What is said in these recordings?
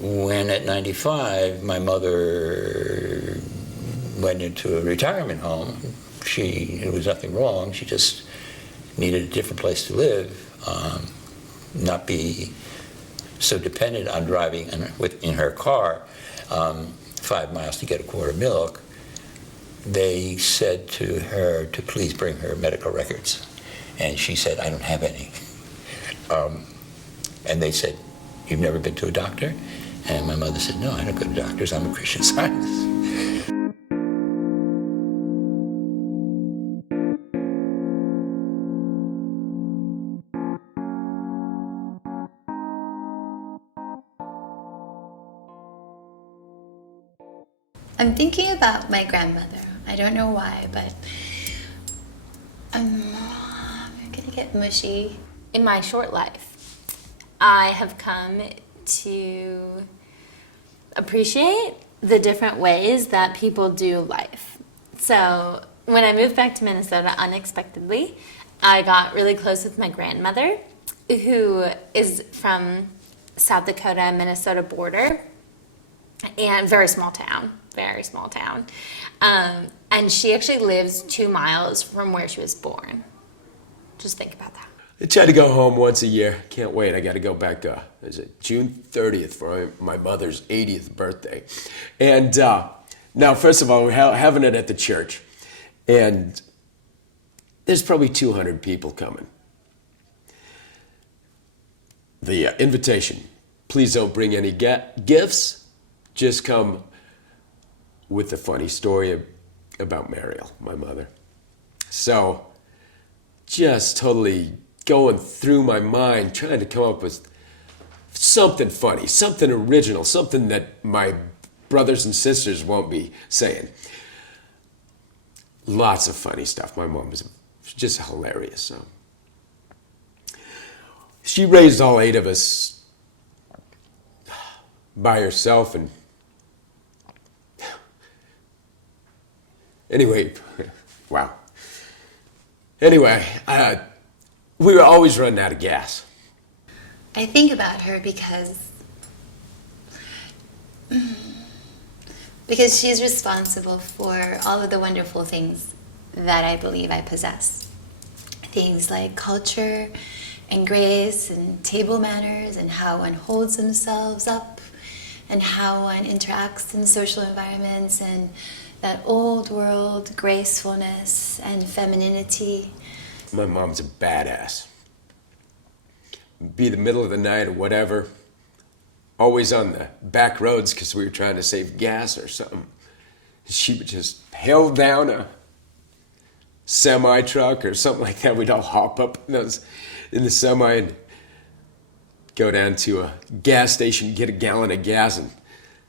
when at 95, my mother went into a retirement home. There was nothing wrong. She just needed a different place to live, not be so dependent on driving in her car 5 miles to get a quart of milk. They said to her to please bring her medical records. And she said, I don't have any. And they said, you've never been to a doctor? And my mother said, no, I don't go to doctors. I'm a Christian Scientist. I'm thinking about my grandmother. I don't know why, but I'm gonna get mushy. In my short life, I have come to appreciate the different ways that people do life. So when I moved back to Minnesota unexpectedly, I got really close with my grandmother, who is from South Dakota, Minnesota border, and very small town. And she actually lives 2 miles from where she was born. Just think about that. I try to go home once a year. Can't wait. I got to go back. Is it June 30th for my mother's 80th birthday? And now, first of all, we're having it at the church. And there's probably 200 people coming. The invitation, please don't bring any gifts. Just come with a funny story about Mariel, my mother. So, just totally going through my mind, trying to come up with something funny, something original, something that my brothers and sisters won't be saying. Lots of funny stuff. My mom was just hilarious. So. She raised all 8 of us by herself, and anyway, wow. Anyway, we were always running out of gas. I think about her because she's responsible for all of the wonderful things that I believe I possess. Things like culture and grace and table manners and how one holds themselves up and how one interacts in social environments and that old world gracefulness and femininity. My mom's a badass. Be the middle of the night or whatever, always on the back roads because we were trying to save gas or something. She would just hail down a semi truck or something like that. We'd all hop up in the semi and go down to a gas station, get a gallon of gas and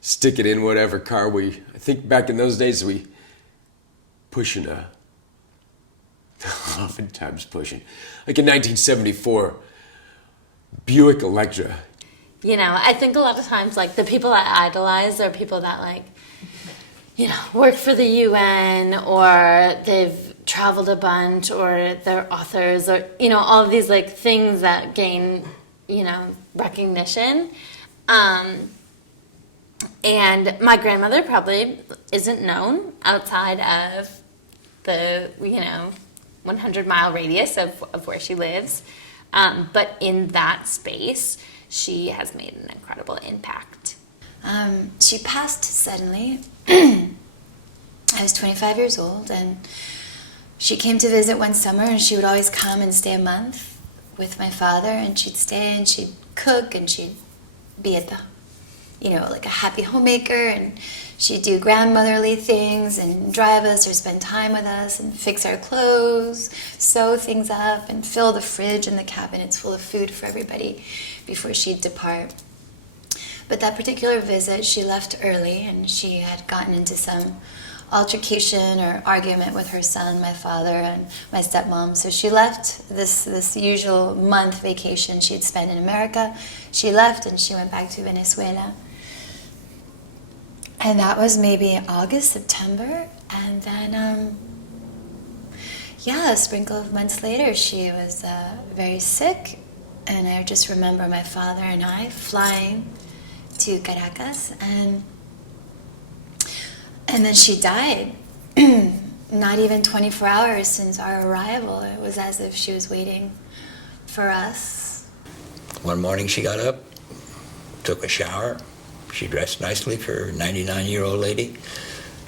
stick it in whatever car I think back in those days we oftentimes pushing, like in 1974, Buick Electra. You know, I think a lot of times, like, the people that I idolize are people that, like, you know, work for the UN, or they've traveled a bunch, or they're authors, or, you know, all of these, like, things that gain, you know, recognition. And my grandmother probably isn't known outside of the, you know, 100-mile radius of where she lives. But in that space, she has made an incredible impact. She passed suddenly. I was 25 years old, and she came to visit one summer, and she would always come and stay a month with my father, and she'd stay and she'd cook and she'd be at the, you know, like a happy homemaker, and she'd do grandmotherly things and drive us or spend time with us and fix our clothes, sew things up, and fill the fridge and the cabinets full of food for everybody before she'd depart. But that particular visit, she left early, and she had gotten into some altercation or argument with her son, my father, and my stepmom. So she left this usual month vacation she'd spent in America. She left and she went back to Venezuela. And that was maybe August, September. And then, a sprinkle of months later, she was very sick. And I just remember my father and I flying to Caracas, and then she died. Not even 24 hours since our arrival. It was as if she was waiting for us. One morning she got up, took a shower. She dressed nicely for a 99-year-old lady,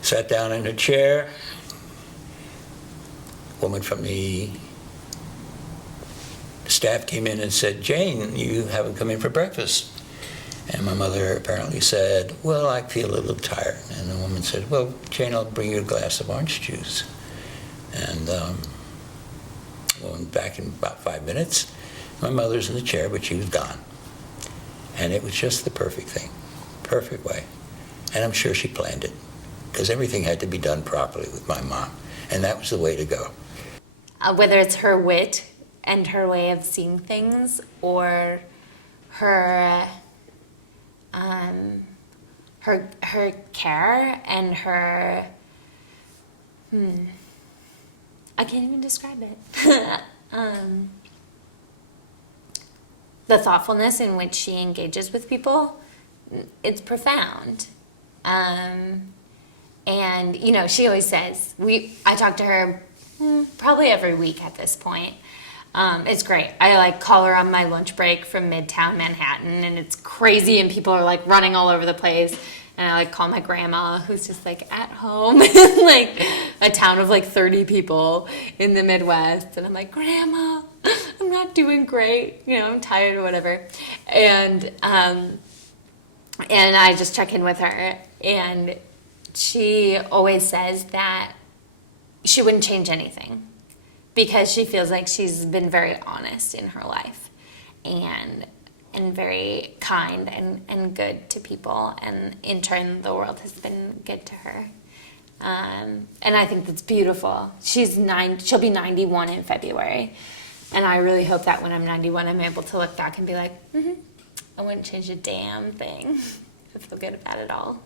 sat down in a chair. A woman from the staff came in and said, "Jane, you haven't come in for breakfast." And my mother apparently said, "Well, I feel a little tired." And the woman said, "Well, Jane, I'll bring you a glass of orange juice." And well, back in about 5 minutes, my mother's in the chair, but she was gone. And it was just the perfect thing, perfect way. And I'm sure she planned it, because everything had to be done properly with my mom. And that was the way to go. Whether it's her wit and her way of seeing things, or her her care and her I can't even describe it. The thoughtfulness in which she engages with people, it's profound. And you know, she always says, I talk to her probably every week at this point. It's great. I like call her on my lunch break from Midtown Manhattan, and it's crazy, and people are like running all over the place. And I like call my grandma, who's just like at home in like a town of like 30 people in the Midwest, and I'm like, "Grandma, I'm not doing great. You know, I'm tired or whatever." And I just check in with her, and she always says that she wouldn't change anything, because she feels like she's been very honest in her life, and very kind and good to people, and in turn the world has been good to her. And I think that's beautiful. She'll be 91 in February, and I really hope that when I'm 91 I'm able to look back and be like, I wouldn't change a damn thing. I feel good about it all.